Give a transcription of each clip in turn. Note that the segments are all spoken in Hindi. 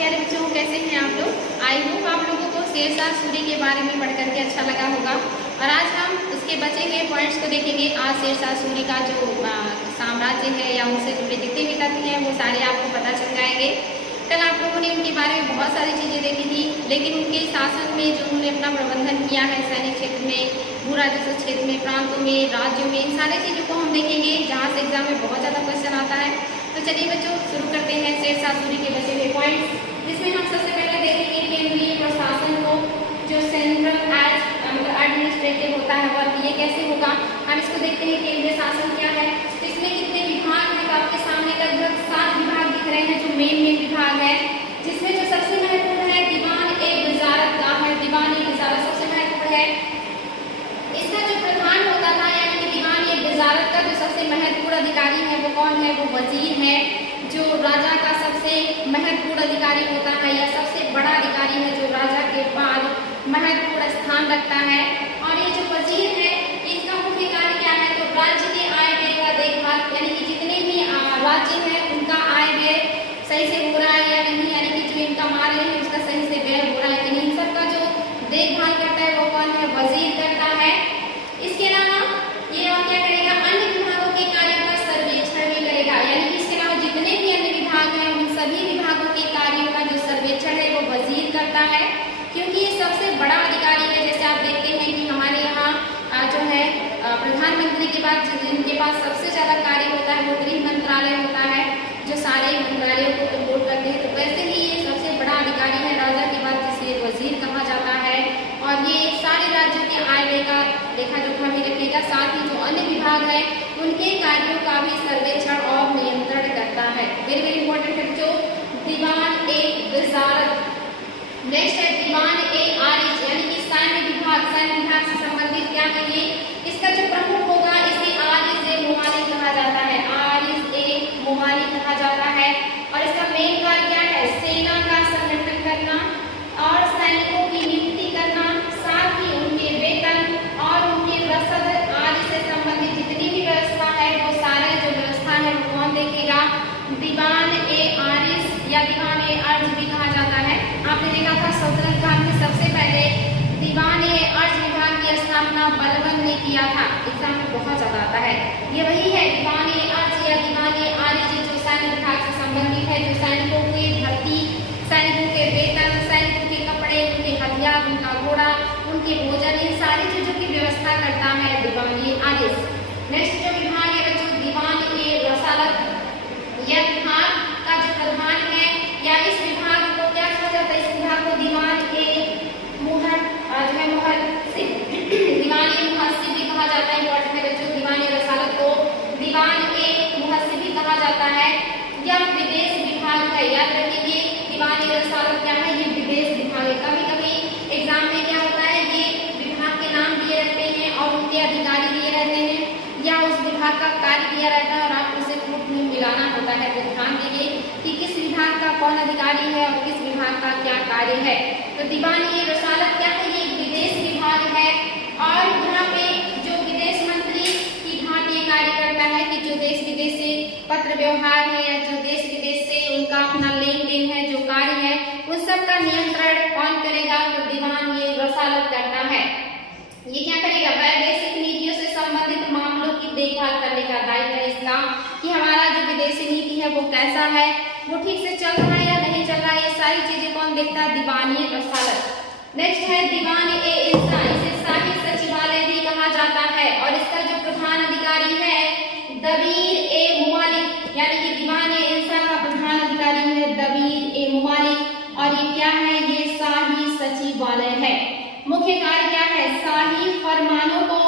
प्यारे बच्चों, कैसे हैं आप लोग? आई होप आप लोगों को शेरशाह सूरी के बारे में पढ़ करके अच्छा लगा होगा। और आज हम उसके बचे हुए पॉइंट्स को देखेंगे। आज शेरशाह सूरी का जो साम्राज्य है या उनसे जुड़े जितने भी तथ्य हैं वो सारे आपको पता चल जाएंगे। कल आप लोगों ने उनके बारे में बहुत सारी चीज़ें देखी थी, लेकिन उनके शासन में जो उन्होंने अपना प्रबंधन किया है सैनिक क्षेत्र में, भू राजस्व क्षेत्र में, प्रांतों में, राज्यों में, इन सारी चीज़ों को हम देखेंगे जहाँ से एग्जाम में बहुत ज़्यादा क्वेश्चन आता है। तो चलिए बच्चों शुरू करते हैं शेरशाह सूरी के बचे हुए पॉइंट्स, जिसमें हम सबसे पहले देखेंगे केंद्रीय प्रशासन को, जो सेंट्रल एडमिनिस्ट्रेटिव होता है वो ये कैसे होगा। हम इसको देखते हैं केंद्रीय शासन क्या है। तो इसमें कितने विभाग हैं, तो आपके सामने लगभग 7 विभाग दिख रहे हैं जो मेन विभाग है, जिसमें जो सबसे महत्वपूर्ण है दीवान-ए-वज़ारत का है। दीवान-ए-वज़ारत सबसे महत्वपूर्ण है। इसका जो प्रधान होता था यानी कि दीवान-ए-वज़ारत का जो सबसे महत्वपूर्ण अधिकारी है वो कौन है? वो वजीर है, जो राजा का सबसे महत्वपूर्ण अधिकारी होता है या सबसे बड़ा अधिकारी है, जो राजा के बाद महत्वपूर्ण स्थान रखता है। और ये जो वजीर है इसका मुख्य कार्य क्या है? तो राज्य के आय व्यय का देखभाल, यानी कि जितने भी राज्य हैं उनका आय व्यय सही से हो रहा है या नहीं, यानी कि जो इनका माल है उसका सही से व्यय हो रहा है कि नहीं, इन सबका जो देखभाल करता है वो कौन है? वजीर करता है। इसके अलावा ये और क्या करेगा? अन्य विभागों के कार्यों का सर्वेक्षण भी करेगा, यानी कि इसके अलावा जितने भी अन्य विभाग हैं उन सभी विभागों के कार्यों का जो सर्वेक्षण है वो वजीर करता है, क्योंकि ये सबसे बड़ा अधिकारी है। जैसे आप देखते हैं कि हमारे यहाँ जो है प्रधानमंत्री के बाद जिनके पास सबसे ज्यादा कार्य होता है वो गृह मंत्रालय होता है, जो सारे मंत्रालयों को कंट्रोल करते हैं। तो वैसे ही ये सबसे बड़ा अधिकारी है राजा के बाद, जिसे वजीर कहा जाता है। और ये सारे राज्यों के आय व्यय का लेखा जोखा भी रखेगा, साथ ही जो अन्य विभाग है उनके कार्यों का भी सर्वेक्षण और नियंत्रण करता है। वेरी वेरी इंपॉर्टेंट है बच्चों, दीवान-ए-वज़ारत। नेक्स्ट है दीवान-ए-आरिज़, यानी कि सैन्य विभाग। सैन्य विभाग से संबंधित क्या है ये? इसका जो प्रमुख होगा इसे आरिज़-ए-मुमालिक कहा जाता है। आरिज़-ए-मुमालिक कहा जाता है। और इसका मेन कार्य क्या है? सेना का संगठन करना और सैनिकों की नियुक्ति करना, साथ ही उनके वेतन और उनके रसद आदि से संबंधित जितनी भी व्यवस्था है वो सारे जो व्यवस्था है वो कौन देखेगा? दीवान-ए-आरिज़ या दीवान-ए-अर्ज़ भी कहा जाता है। आपने देखा था सल्तनत काल में सबसे पहले दीवान-ए-अर्ज़ विभाग की स्थापना बलबन ने किया था। एग्जाम में बहुत ज्यादा आता है। ये वही है दीवान-ए-अर्ज़ या दीवान-ए-आरिज़, जो सैन्य विभाग से संबंधित है, जो सैनिकों की भर्ती, सैनिकों के वेतन, सैनिकों के कपड़े, उनके हथियार, उनका घोड़ा, उनके भोजन, इन सारी चीजों की व्यवस्था करता है दीवान-ए-आरिज़। नेक्स्ट जो विभाग है बच्चों दीवान-ए-रसालत। यह विभाग का जो प्रधान है या इस विभाग को क्या कहा जाता है? इस विभाग को दीवान-ए-मुहस्सिब भी कहा जाता है। इंपॉर्टेंट है बच्चों, दीवान-ए-रसालत को दीवान-ए-मुहस्सिब भी कहा जाता है। यह विदेश विभाग है, याद रखिए दीवान-ए-रसालत क्या है? ये विदेश विभाग है। कभी कभी एग्जाम में क्या होता है, ये विभाग के नाम दिए रहते हैं और उनके अधिकारी दिए रहते हैं, या उस विभाग का कार्य दिया रहता है और आपको उसे प्रूफ में मिलाना होता है। तो ध्यान दीजिए कि किस विभाग का कौन अधिकारी है और किस विभाग का क्या कार्य है। तो दीवान-ए-रसालत क्या है? ये विदेश विभाग है। और यहाँ पे जो विदेश मंत्री की भांति ये कार्य करता है कि जो देश विदेश से पत्र व्यवहार है या जो देश विदेश से उनका अपना लेन देन है, जो कार्य है, उन सब का नियंत्रण कौन करेगा? तो दीवान-ए-रसालत करता है। ये क्या करेगा? वैदेशिक नीतियों से संबंधित मामलों की देखभाल करने का दायित्व है इसका, कि हमारा जो विदेशी नीति है वो कैसा है, वो ठीक से चल रहा है या नहीं चल रहा है, ये सारी चीजें कौन देखता है? दीवान-ए-रसालत। नेक्स्ट है दीवान-ए-इंसा। इसे शाही सचिवालय भी कहा जाता है। और इसका जो प्रधान अधिकारी है दबीर-ए-मुमालिक, यानी कि दीवान-ए-इंसा का प्रधान अधिकारी है दबीर-ए-मुमालिक। और ये क्या है? ये शाही सचिवालय है। मुख्य कार्य क्या है? शाही फरमानों को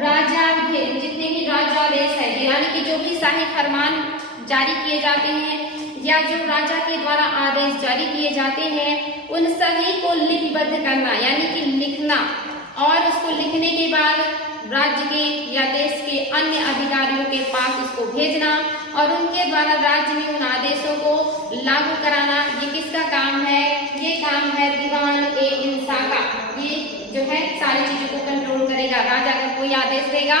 राजा के जितने भी राज्यादेश है, यानी कि जो भी शाही फरमान जारी किए जाते हैं या जो राजा के द्वारा आदेश जारी किए जाते हैं उन सभी को लिपिबद्ध करना, यानी कि लिखना, और उसको लिखने के बाद राज्य के या देश के अन्य अधिकारियों के पास उसको भेजना और उनके द्वारा राज्य में उन आदेशों को लागू कराना। ये किसका काम है? ये काम है दीवान-ए-इंसा का। ये जो है सारी चीजों को कंट्रोल करेगा। राजा अगर कोई आदेश देगा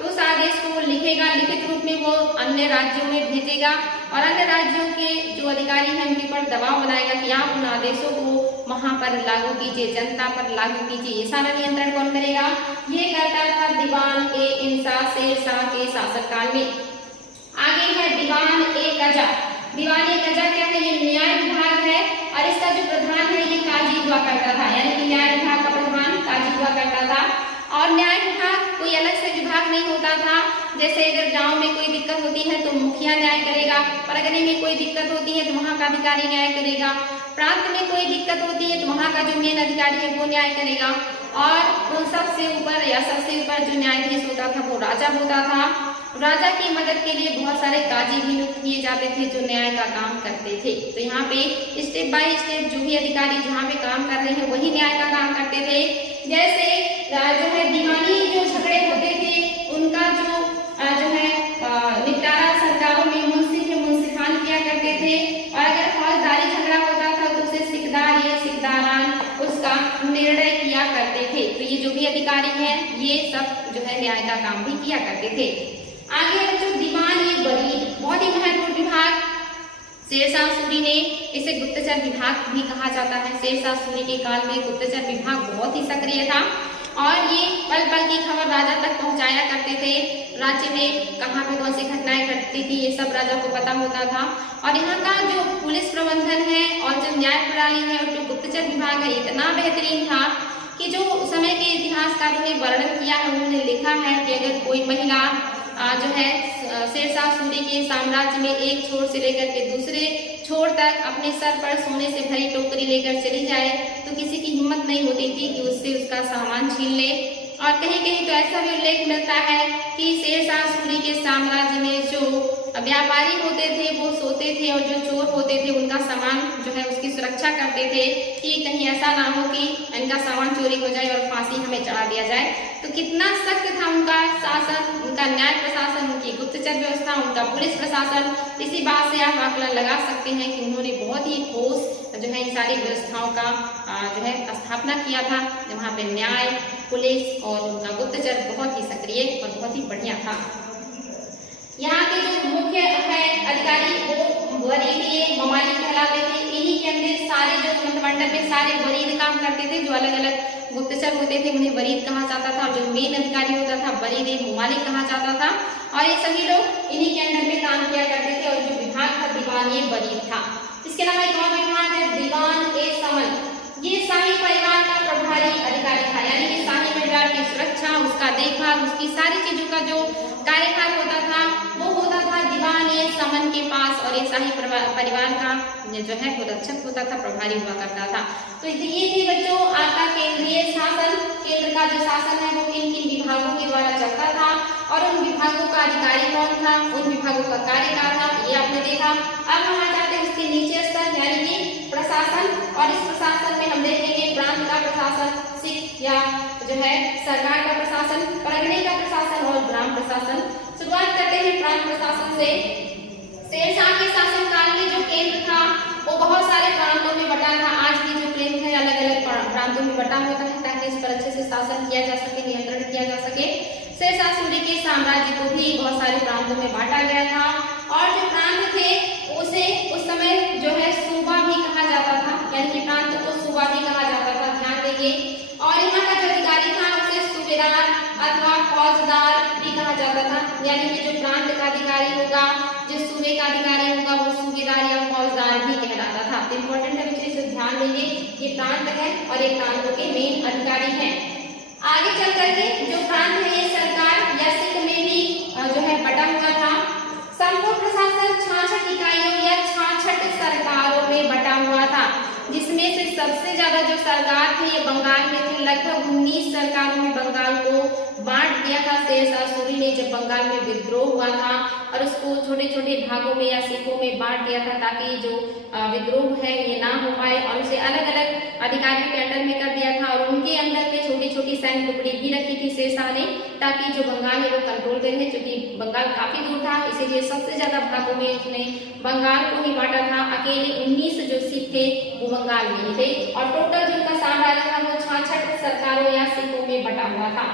तो उस आदेश को वो लिखेगा, लिखित रूप में वो अन्य राज्यों में भेजेगा और अन्य राज्यों के जो अधिकारी हैं उनके ऊपर दबाव बनाएगा जाएगा कि आप उन आदेशों को वहां पर लागू कीजिए, जनता पर लागू कीजिए। ये सारा नियंत्रण कौन करेगा? ये करता था दीवान-ए-इंसाफ शेरशाह के शासनकाल में। आगे है दीवान-ए-कजा। दीवान-ए-कजा क्या है? ये न्याय विभाग है और इसका जो प्रधान है ये काजी हुआ करता था, यानी कि न्याय विभाग का प्रधान काजी हुआ करता था। और न्याय विभाग कोई अलग से विभाग नहीं होता था। जैसे अगर गांव में कोई दिक्कत होती है तो मुखिया न्याय करेगा, परगने में कोई दिक्कत होती है तो वहां का अधिकारी न्याय करेगा, प्रांत में कोई दिक्कत होती है तो वहां का जो मेन अधिकारी है वो न्याय करेगा। और उन सबसे ऊपर या सबसे ऊपर जो न्यायाधीश होता था वो राजा होता था। राजा की मदद के लिए बहुत सारे काजी भी नियुक्त किए जाते थे जो न्याय का काम करते थे। तो यहाँ पे स्टेप बाय स्टेप जो भी अधिकारी जहाँ पे काम कर रहे हैं वही न्याय का काम करते थे। जैसे जो है दीवानी जो झगड़े होते थे उनका जो है निपटारा सरकारों में मुंसिफ या मुंसिफान किया करते थे। और अगर फौजदारी झगड़ा होता था तो उसे सिकदार या सिकदारान उसका निर्णय किया करते थे। तो ये जो भी अधिकारी हैं ये सब जो है न्याय का काम भी किया करते थे। आगे बच्चों दीवान-ए-बरीद, बहुत ही महत्वपूर्ण विभाग। शेरशाह सूरी ने इसे गुप्तचर विभाग भी कहा जाता है। शेरशाह सूरी के काल में गुप्तचर विभाग बहुत ही सक्रिय था और ये पल पल की खबर राजा तक पहुंचाया करते थे। राज्य में कहाँ पे कौन सी घटनाएं घटती थी ये सब राजा को पता होता था। और यहाँ का जो पुलिस प्रबंधन है और जो न्याय प्रणाली है और जो गुप्तचर विभाग है इतना बेहतरीन था कि जो समय के इतिहासकारों ने वर्णन किया है उन्होंने लिखा है कि अगर कोई महिला जो है शेरशाह सूरी के साम्राज्य में एक छोर से लेकर के दूसरे छोर तक अपने सर पर सोने से भरी टोकरी लेकर चली जाए तो किसी की हिम्मत नहीं होती थी कि उससे उसका सामान छीन ले। और कहीं कहीं तो ऐसा भी उल्लेख मिलता है कि शेरशाह सूरी के साम्राज्य में जो व्यापारी होते थे वो सोते थे और जो चोर होते थे उनका सामान जो है उसकी सुरक्षा करते थे कि कहीं ऐसा ना हो कि इनका सामान चोरी हो जाए और फांसी हमें चढ़ा दिया जाए। तो कितना सख्त था उनका शासन, उनका न्याय प्रशासन, उनकी गुप्तचर व्यवस्था, उनका पुलिस प्रशासन। इसी बात से आप आकलन लगा सकते हैं कि उन्होंने बहुत ही ठोस जो है इन सारी व्यवस्थाओं का जो है स्थापना किया था जहाँ पे न्याय, पुलिस और उनका गुप्तचर बहुत ही सक्रिय और बहुत ही बढ़िया था। यहाँ के जो मुख्य है अधिकारी वो वरीद ममालिक कहलाते थे। इन्हीं के अंदर सारे जो मंत्रिमंडल में सारे वरीद काम करते थे। जो अलग अलग गुप्तचर होते थे उन्हें वरीद कहा जाता था और जो मेन अधिकारी होता था वरीद ममालिक कहा जाता था। और ये सभी लोग इन्हीं के अंदर में काम किया करते थे। और जो विभाग था दीवान-ए-बरीद था। इसके अलावा एक और विभाग है दीवान-ए-समन। ये शाही परिवार का प्रभारी अधिकारी था, यानी कि शाही परिवार की सुरक्षा, उसका देखभाल, उसकी सारी चीजों का जो कार्यभार होता था वो होता था दीवान-ए-समन के पास। और ये शाही परिवार का जो है वो रक्षक होता था, प्रभारी हुआ करता था। तो ये थी बच्चों आपका केंद्रीय शासन। केंद्र का जो शासन है वो किन किन विभागों के द्वारा चलता था और उन विभागों का अधिकारी कौन था, उन विभागों का कार्य क्या था, ये आपने देखा। अब हम आ जाते हैं उसके नीचे स्तर यानी कि प्रशासन। और इस प्रशासन में हम देखेंगे प्रांत का प्रशासन, सिख या जो है सरकार का प्रशासन, परगने का प्रशासन और ग्राम प्रशासन। शुरुआत करते हैं प्रांत प्रशासन से। शेरशाह के शासनकाल में जो केंद्र था वो बहुत सारे प्रांतों में बटा था। आज भी जो केंद्र है अलग अलग प्रांतों में बटा होता है ताकि इस पर अच्छे से शासन किया जा सके, नियंत्रण किया जा सके। शेरशाह सूरी के साम्राज्य को भी बहुत सारे प्रांतों में बांटा गया था। और जो प्रांत थे उसे उस समय जो है सूबा भी कहा जाता था, यानी कि प्रांत को सूबा भी कहा जाता था, ध्यान देंगे। और यहाँ का जो अधिकारी था उसे सूबेदार अथवा फौजदार भी कहा जाता था, यानी कि जो प्रांत का अधिकारी होगा, जो सूबे का अधिकारी होगा वो सूबेदार या फौजदार भी कहलाता था। तो इम्पोर्टेंट है बच्चे, इसे ध्यान देंगे। ये प्रांत है और ये प्रांतों के मेन अधिकारी हैं। आगे चल करके जो प्रांत है ये सरकार या सिख में भी जो है बटा हुआ था। संपूर्ण प्रशासन 66 इकाइयों या 66 सरकारों में बटा हुआ था, जिसमें से सबसे ज्यादा जो सरकार थे ये बंगाल में थे। लगभग 19 सरकारों में बंगाल को बांट दिया था शेरशाह सूरी ने जब बंगाल में विद्रोह हुआ था। और उसको छोटे छोटे भागों में या सिखों में बांट दिया था ताकि जो विद्रोह है ये ना हो पाए। और उसे अलग अलग अधिकारियों के अंडर में कर दिया था और उनके अंदर में छोटी छोटी सैन्य टुकड़ी भी रखी थी शेरशाह ने, ताकि जो बंगाल है वो कंट्रोल पे रहे, क्योंकि बंगाल काफी दूर था। इसीलिए सबसे ज्यादा भागों में उसने बंगाल को ही बांटा था। अकेले 19 जो सिख थे वो बंगाल में ही थे। और टोटल जो उनका साम्राज्य था वो 66 सरकारों या सिखों में बटा हुआ था।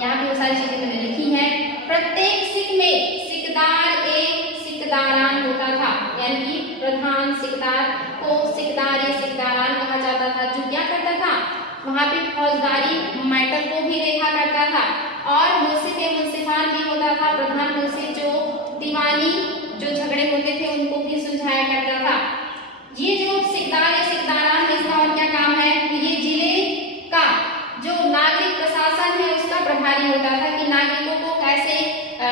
यहाँ पे वो सारी चीजें मैंने लिखी है। प्रत्येक सिख में सिकदार एक सिकदारान होता था, यानी कि प्रधान सिकदार को सिकदार या सिकदारान कहा जाता था, जो क्या करता था वहां पे फौजदारी मैटर को भी देखा करता था। और मुंसिफ या मुंसिफान भी होता था, प्रधान मुंसिफ जो दीवानी जो झगड़े होते थे उनको भी सुलझाया करता था। ये जो सिकदार या सिकदारान है इसका और क्या काम है, ये जिले का जो नागरिक प्रशासन है उसका प्रभारी होता था कि नागरिकों को कैसे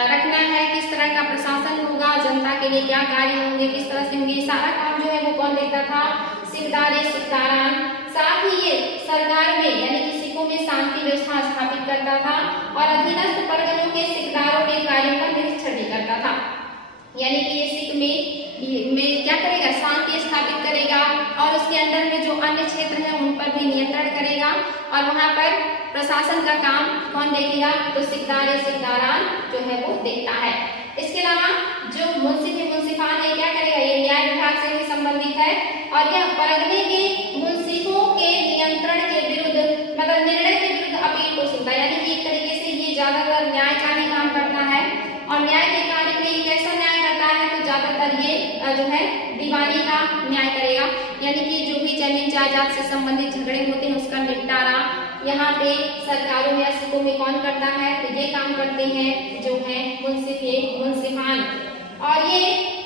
रखना है, किस तरह का प्रशासन होगा, जनता के लिए क्या कार्य होंगे, किस तरह से होंगे, सारा काम जो है वो कौन देखता था, सिकदार या सिकदारान। साथ ही ये सरकार में यानी कि सिखों में शांति व्यवस्था स्थापित करता था और अधीनस्थ परगनों के सिकदारों के कार्यों का निरीक्षण भी करता था। यानी कि ये सिख में क्या करेगा, शांति स्थापित करेगा और उसके अंदर में जो अन्य क्षेत्र है उन पर भी नियंत्रण करेगा और वहां पर प्रशासन का काम कौन देखेगा, तो सिकदार या सिकदारान जो है वो देखता है। इसके अलावा जो मुंसिफ या मुंसिफान है क्या करेगा, ये न्याय विभाग से भी संबंधित है और यह परगने के मुंसिफों के नियंत्रण के विरुद्ध मतलब निर्णय के विरुद्ध अपील को सुनता है। यानी कि एक तरीके से ये ज्यादातर न्याय का ही काम करता है और न्याय के कार्य में ये कैसा न्याय करता है, तो ज्यादातर ये जो है दीवानी का न्याय करेगा। यानी कि जो भी जमीन जायदाद से संबंधित झगड़े होते हैं उसका निपटारा यहाँ पे सरकारों या सिखों में कौन करता है, तो ये काम करते हैं जो है मुंसिफ या मुंसिफान। और ये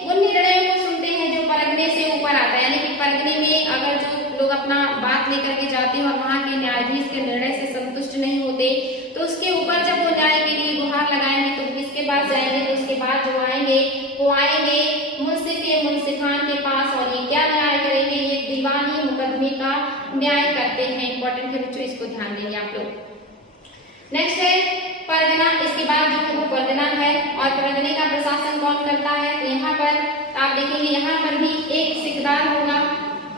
उन निर्णयों को सुनते हैं जो परगने से ऊपर आता है। यानी कि परगने में अगर जो लोग अपना बात लेकर के जाते हैं और वहाँ के न्यायाधीश के निर्णय से संतुष्ट नहीं होते तो उसके ऊपर जब वो न्याय के लिए गुहार लगाएंगे तो किसके पास जाएंगे, तो उसके बाद जो आएंगे वो आएंगे मुंसिफ या मुंसिफान के पास और ये क्या न्याय करेंगे, ये दीवानी मुकदमे का न्याय करते हैं। इंपॉर्टेंट है बच्चों, इसको ध्यान देंगे आप लोग। नेक्स्ट है परगना। इसके बाद जो है वो परगना है और परगने का प्रशासन कौन करता है, तो यहाँ पर आप देखेंगे यहाँ पर भी एक सिकदार होगा,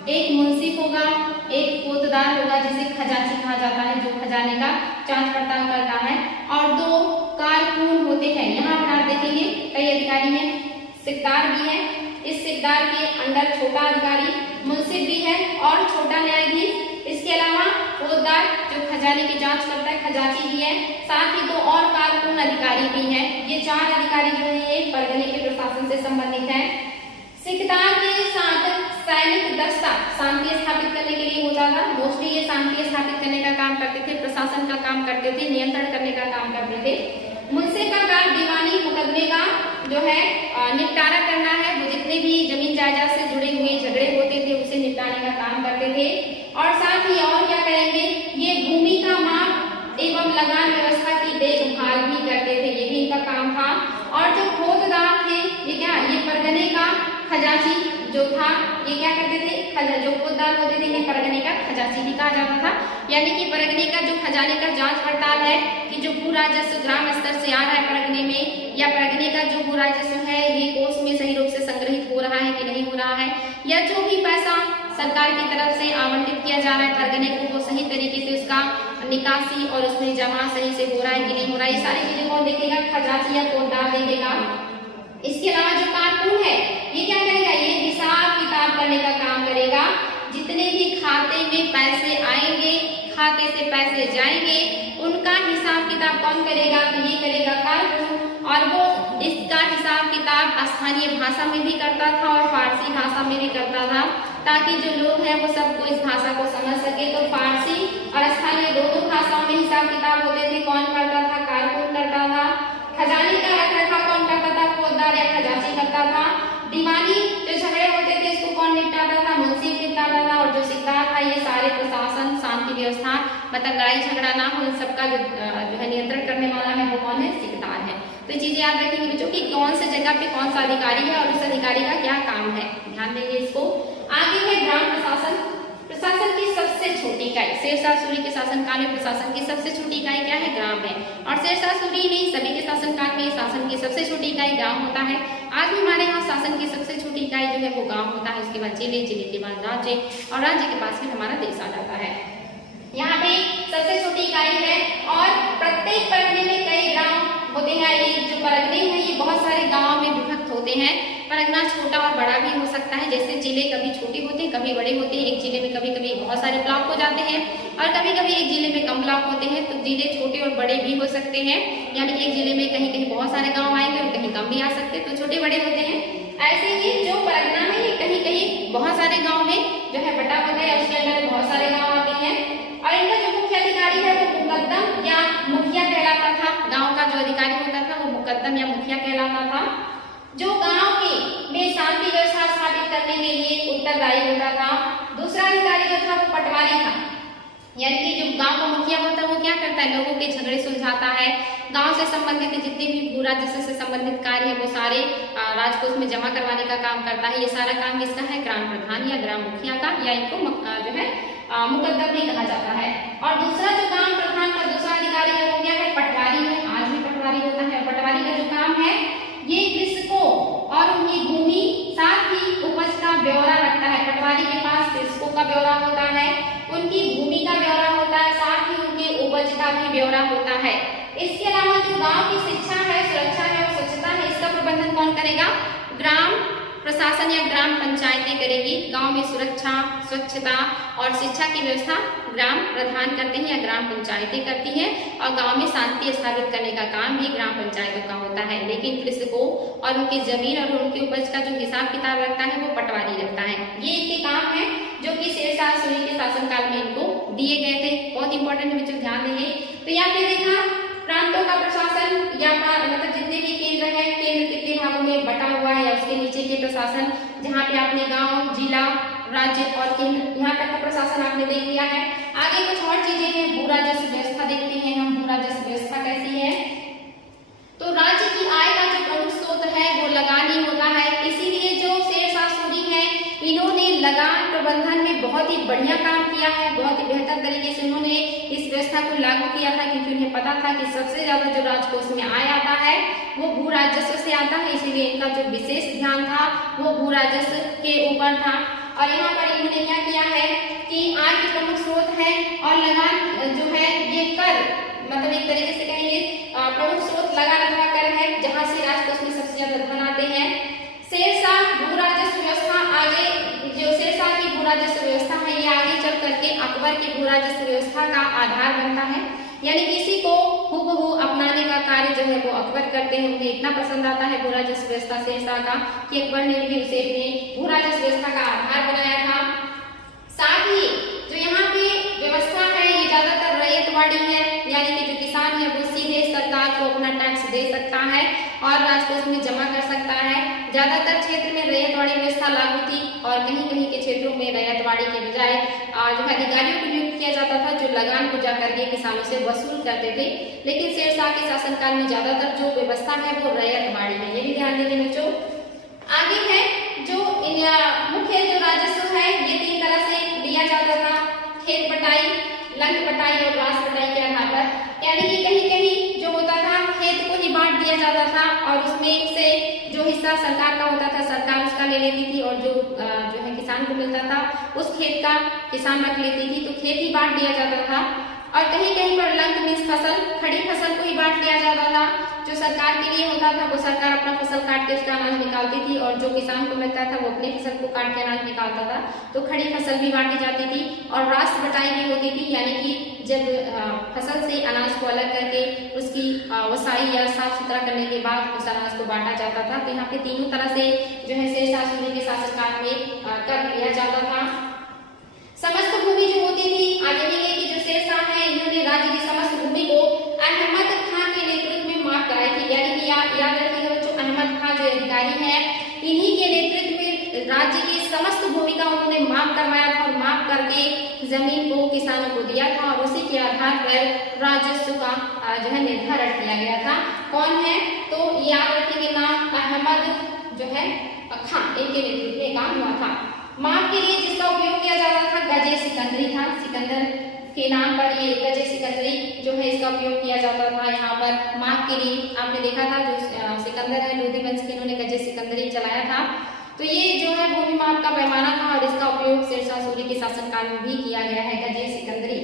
एक मुंसिफ होगा, एक कोतदार होगा जिसे खजांची कहा जाता है जो खजाने का जांच पड़ताल करता है और दो कारकून होते हैं। यहाँ पर आप देखेंगे कई अधिकारी हैं, सिकदार भी है, इस सिकदार के अंडर छोटा अधिकारी मुंसिफ भी है और छोटा न्यायाधीश। इसके अलावा फौजदार जो खजाने की जांच करता है खजांची भी है, साथ ही दो और कारकून अधिकारी भी हैं। ये चार अधिकारी जो है ये परगने के प्रशासन से संबंधित है। सिकदार के साथ सैनिक दस्ता शांति स्थापित करने के लिए होता था। मोस्टली ये शांति स्थापित करने का काम करते थे, प्रशासन का काम करते थे, नियंत्रण करने का काम करते थे। मुंसिफ का काम दीवानी मुकदमे का जो है निपटारा करना है, वो जितने भी जमीन जायदाद से जुड़े हुए झगड़े होते थे उसे निपटाने का काम करते थे। और साथ ही और क्या करेंगे, ये भूमि का माप एवं लगान व्यवस्था की देखभाल भी करते थे, ये भी इनका काम था। और जो फौजदार थे ये क्या, ये परगने का खजांची जो था ये क्या करते थे, जो फौजदार होते थे ये परगने का खजांची भी कहा जाता था। यानी कि परगने का जो खजाने का जांच पड़ताल है कि जो भू राजस्व ग्राम स्तर से आ रहा है परगने में, या परगने का जो भू राजस्व है ये कोष में सही रूप से संग्रहित हो रहा है कि नहीं हो रहा है, या जो भी पैसा सरकार की तरफ से आवंटित किया जा रहा है परगने को वो सही तरीके से उसका निकासी और उसमें जमा सही से हो रहा है कि नहीं हो रहा है, ये सारी चीजें कौन देखेगा, खजांची या फौजदार देखेगा। इसके अलावा जो कारकून है ये क्या करेगा, ये हिसाब किताब करने का काम करेगा। जितने भी खाते में पैसे आएंगे, खाते से पैसे जाएंगे, उनका हिसाब किताब कौन करेगा, तो ये करेगा कारकून। और वो इसका हिसाब किताब स्थानीय भाषा में भी करता था और फारसी भाषा में भी करता था, ताकि जो लोग हैं वो सबको इस भाषा को समझ सके। तो फारसी और स्थानीय दोनों भाषाओं में हिसाब किताब होते थे, कौन करता था, कारकून करता था। खजाने का रखरखाव कौन करता था, फौजदार या खजांची करता था। दीवानी जो झगड़े होते थे इसको कौन निपटाता था, मुंसिफ निपटाता था। और जो सिकदार था ये सारे प्रशासन शांति व्यवस्था मतलब लड़ाई झगड़ा ना हो इन सबका जो है नियंत्रण करने वाला है वो कौन है, सिकदार है। तो चीजें याद रखेंगे बच्चों की कौन से जगह पे कौन सा अधिकारी है और उस अधिकारी का क्या काम है, ध्यान देंगे इसको। आगे है ग्राम प्रशासन। प्रशासन की सबसे छोटी इकाई, शेरशाह सूरी के शासनकाल में प्रशासन की सबसे छोटी इकाई क्या है, ग्राम है। और शेरशाह सूरी नहीं सभी के शासनकाल में शासन की सबसे छोटी इकाई गांव होता है। आज भी हमारे यहाँ शासन की सबसे छोटी इकाई जो है वो गांव होता है, उसके बाद जिले, जिले के बाद राज्य और राज्य के पास फिर हमारा देश आ जाता है। यहाँ पे सबसे छोटी इकाई है और प्रत्येक परगने में कई ग्राम होते हैं। ये जो परगने हैं ये बहुत सारे गाँव में विभक्त होते हैं। परगना छोटा और बड़ा भी हो सकता है, जैसे जिले कभी छोटे होते हैं कभी बड़े होते हैं। एक जिले में कभी कभी बहुत सारे ब्लॉक हो जाते हैं और कभी कभी एक जिले में कम ब्लॉक होते हैं। तो जिले छोटे और बड़े भी हो सकते हैं, यानी एक जिले में कहीं कहीं बहुत सारे गाँव आएंगे और कहीं कम भी आ सकते हैं, तो छोटे बड़े होते हैं। ऐसे ही जो परगना है ये कहीं कहीं बहुत सारे गांव में जो है बटा होता है, उसके अंदर बहुत सारे गांव आते हैं। और इनका जो मुख्य अधिकारी है वो मुकद्दम या मुखिया कहलाता था। गांव का जो अधिकारी होता था वो मुकद्दम या मुखिया कहलाता था, जो गांव के में शांति व्यवस्था स्थापित करने के लिए उत्तरदायी होता था। दूसरा अधिकारी जो था वो पटवारी था, यानी कि जो गांव का मुखिया होता है वो क्या करता है, लोगों के झगड़े सुलझाता है। गांव से संबंधित जितने भी भू राजस्व से संबंधित कार्य है वो सारे राजकोष में जमा करवाने का काम करता है। ये सारा काम किसका है, ग्राम प्रधान या ग्राम मुखिया का, या इनको जो है मुकद्दम भी कहा जाता है। और दूसरा जो ग्राम प्रधान का दूसरा अधिकारी है वो क्या है, पटवारी है। आज भी पटवारी होता है। पटवारी का जो काम है ये कृषकों और उनकी भूमि साथ ही उपज का ब्यौरा रखता है। पटवारी के पास कृषकों का ब्यौरा होता है, उनकी भूमि का ब्यौरा होता है, साथ ही उनके उपज का भी ब्यौरा होता है। इसके अलावा जो गांव की शिक्षा है, सुरक्षा है और स्वच्छता है, इसका प्रबंधन कौन करेगा, ग्राम प्रशासन या ग्राम पंचायतें करेगी। गांव में सुरक्षा, स्वच्छता और शिक्षा की व्यवस्था ग्राम प्रधान करते हैं या ग्राम पंचायतें करती हैं, और गांव में शांति स्थापित करने का काम भी ग्राम पंचायतों का होता है। लेकिन कृषकों और उनकी जमीन और उनकी उपज का जो हिसाब किताब रखता है वो पटवारी रखता है। ये इनके काम है जो कि शेरशाह सूरी के शासनकाल में इनको दिए गए थे। बहुत इंपॉर्टेंट है बच्चों, ध्यान देंगे। तो यहाँ पे देखा प्रांतों का प्रशासन या मतलब जितने भी केंद्र है, केंद्र कितने भागों में बटा हुआ है, या उसके नीचे के प्रशासन, जहाँ पे आपने गांव, जिला, राज्य और केंद्र, यहाँ तक का प्रशासन आपने देख लिया है। आगे कुछ और चीजें हैं, भू राजस्व व्यवस्था देखते हैं हम। भू राजस्व व्यवस्था कैसी है, तो राज्य की आय का जो प्रमुख स्रोत है वो लगान ही होता है। इसीलिए जो शेरशाह सूरी है इन्होंने लगान प्रबंधन में बहुत ही बढ़िया काम किया है। बहुत ही बेहतर तरीके से उन्होंने इस व्यवस्था को लागू किया था, क्योंकि उन्हें पता था कि सबसे ज्यादा जो राजकोष में आय आता है वो भू राजस्व से आता है। इसीलिए इनका जो विशेष ध्यान था वो भू राजस्व के ऊपर था। और यहाँ पर इन्होंने क्या किया है कि आय के प्रमुख स्रोत है और लगान जो है ये कर, मतलब एक तरीके से कहेंगे प्रमुख स्रोत लगान अथवा कर है, जहाँ से राजकोष में सबसे ज्यादा धन आते हैं। शेरशाह भू राजस्व व्यवस्था, आगे जो शेरशाह की भू राजस्व व्यवस्था है ये आगे चल करके अकबर की भू राजस्व व्यवस्था का आधार बनता है। यानी कि इसी को हूबहू अपनाने का कार्य जो है वो अकबर करते हैं। उन्हें इतना पसंद आता है भू राजस्व व्यवस्था शेरशाह का कि अकबर ने भी उसे अपने भू राजस्व व्यवस्था का आधार बनाया था। साथ ही जो यहाँ पे व्यवस्था है ये ज्यादातर रैयतवाड़ी है, यानी कि जो किसान है वो सीधे सरकार को अपना टैक्स दे सकता है और राजकोष में जमा कर सकता है। ज्यादातर क्षेत्र में रैयतवाड़ी व्यवस्था लागू थी और कहीं कहीं के क्षेत्रों में रैयतवाड़ी के बजाय जो अधिकारियों को नियुक्त किया जाता था, जो लगान को जाकर के किसानों से वसूल करते थे। लेकिन शेरशाह के शासनकाल में ज्यादातर जो व्यवस्था है वो रैयतवाड़ी है, ये भी ध्यान देने बच्चों। आगे है जो मुख्य जो राजस्व है ये 3 तरह से लिया जाता था, खेत बटाई, लंग बटाई और रास बटाई के आधार पर। यानी कि कहीं कहीं जो होता था खेत को ही बांट दिया जाता था और उसमें से जो हिस्सा सरकार का होता था सरकार उसका ले लेती थी, और जो है किसान को मिलता था उस खेत का किसान रख लेती थी। तो खेत ही बांट दिया जाता था। और कहीं कहीं पर लंग मीन्स फसल, खड़ी फसल को ही बांट लिया जाता था। जो सरकार के लिए होता था वो सरकार अपना फसल काट के उसका अनाज निकालती थी, और जो किसान को मिलता था वो अपनी फसल को काट के अनाज निकालता था। तो खड़ी फसल भी बांटी जाती थी और रास बटाई भी होती थी, यानी कि जब फसल से अनाज को अलग करके उसकी वसाई या साफ सुथरा करने के बाद उस अनाज को बांटा जाता था। तो यहाँ पे तीनों तरह से जो है शेरशाह सूरी के शासनकाल में कर लिया जाता था। समस्त भूमि जो होती थी, आगे भी कि जो शेरशाह है इन्होंने राज्य की समस्त भूमि को अहमद खान के नेतृत्व में माप कराई थी। यानी कि याद रखिएगा बच्चों, अहमद खान जो अधिकारी है इन्हीं के नेतृत्व में राज्य की समस्त भूमि का उन्होंने माप करवाया था और माप करके जमीन को किसानों को दिया था, और उसी के आधार पर राजस्व का जो है निर्धारण किया गया था। कौन है, तो याद रखिएगा नाम अहमद जो है खान, इनके नेतृत्व में काम हुआ था। माप के लिए जिसका उपयोग किया जाता था गजे सिकंदरी था। सिकंदर के नाम पर ये गजे सिकंदरी जो है इसका उपयोग किया जाता था। यहाँ पर माप के लिए आपने देखा था जो सिकंदर है लोधी वंश के, इन्होंने गजे सिकंदरी चलाया था। तो ये जो है भूमि माप का पैमाना था और इसका उपयोग शेरशाह सूरी के शासनकाल में भी किया गया है, गजे सिकंदरी।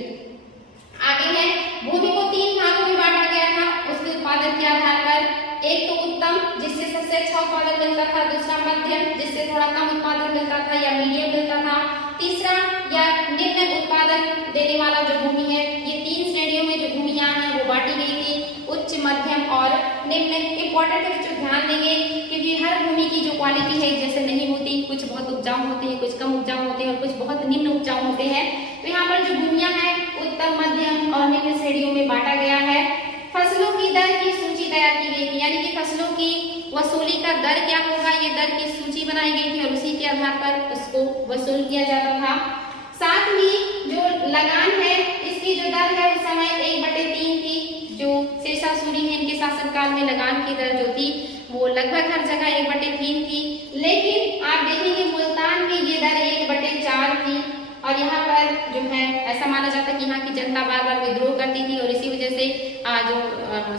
आगे है भूमि को 3 भागों में बांटा गया था उसके उत्पादन के आधार पर। एक तो उत्तम जिससे सबसे अच्छा उत्पादन मिलता था, दूसरा मध्यम जिससे थोड़ा कम उत्पादन मिलता था या मीडियम मिलता था, तीसरा या निम्न उत्पादन देने वाला जो भूमि है। ये 3 श्रेणियों में जो भूमियां हैं वो बांटी गई थी, उच्च, मध्यम और निम्न इंपॉर्टेंट है जो ध्यान देंगे, क्योंकि हर भूमि की जो क्वालिटी है जैसे नहीं होती, कुछ बहुत उपजाऊ होते हैं, कुछ कम उपजाऊ होते हैं और कुछ बहुत निम्न उपजाऊ होते हैं। तो यहाँ पर जो भूमियां हैं उत्तम, मध्यम और निम्न श्रेणियों में बांटा गया है। फसलों की दर की सूची तैयार की गई थी, यानी कि फसलों की वसूली का दर क्या होगा, ये दर की सूची बनाई गई थी और उसी के आधार पर उसको वसूल किया जाता था। साथ ही जो लगान है इसकी जो दर है उस समय 1/3 थी। जो शेरशाह सूरी है इनके शासनकाल में लगान की दर जो थी वो लगभग हर जगह 1/3 थी, लेकिन आप देखेंगे मुल्तान में ये दर 1/4 थी। और यहाँ पर जो है ऐसा माना जाता है कि यहाँ की जनता बार बार विद्रोह करती थी और इसी वजह से जो